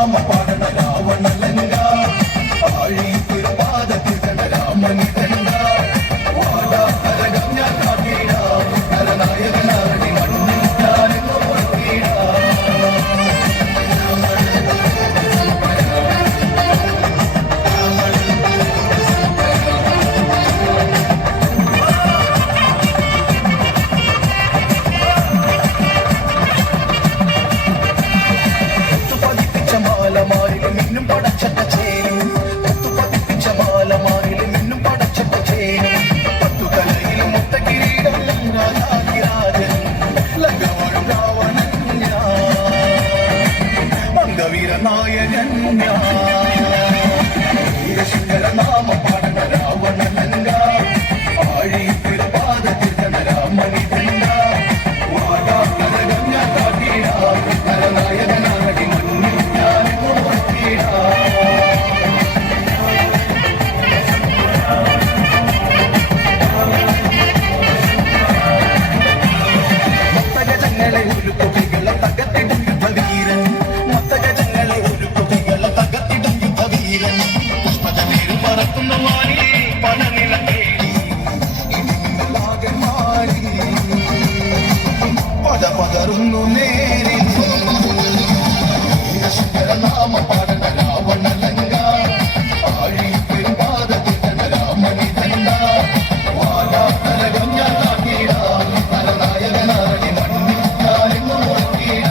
రామ పాడన రావణలంగా ఆళి తిరుపాదతి రామని తంగా వాడ కరగమ్య కాటీడ కరనాయక నారడి మన్నించారి కోటీడ നായകന്യാ നാമ പാടന രാവണനങ്ക ആഴി തിരുപാദത്തിൽ രാമനി ധന്യ വാട കരഗമ്യ കാട്ടീട കരനായകനാടി മന്നിഞ്ഞാരി കോട്ടീട മത്തഗജങ്ങളെ ഒരു കുട്ടികളെ തകർത്തിടും യുദ്ധവീരൻ പദപതറുന്നു നേരിൽ നാമ പാടന രാവണലങ്ക ആഴി പെരുപാദത്തിൽ രാമനി ധന്യ വാട കരഗമ്യ കാട്ടീട കരനായകനാടി മണ്ണിഞ്ഞാരി കോട്ടീട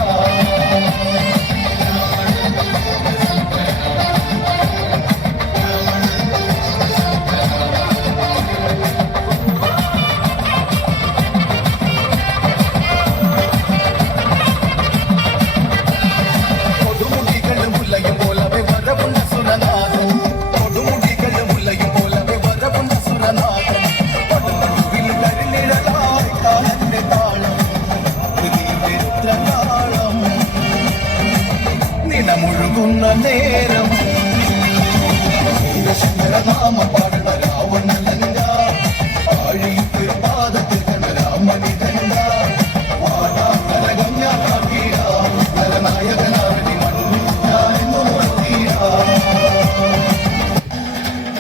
മുഴുകുന്ന നേരം നാമ പാട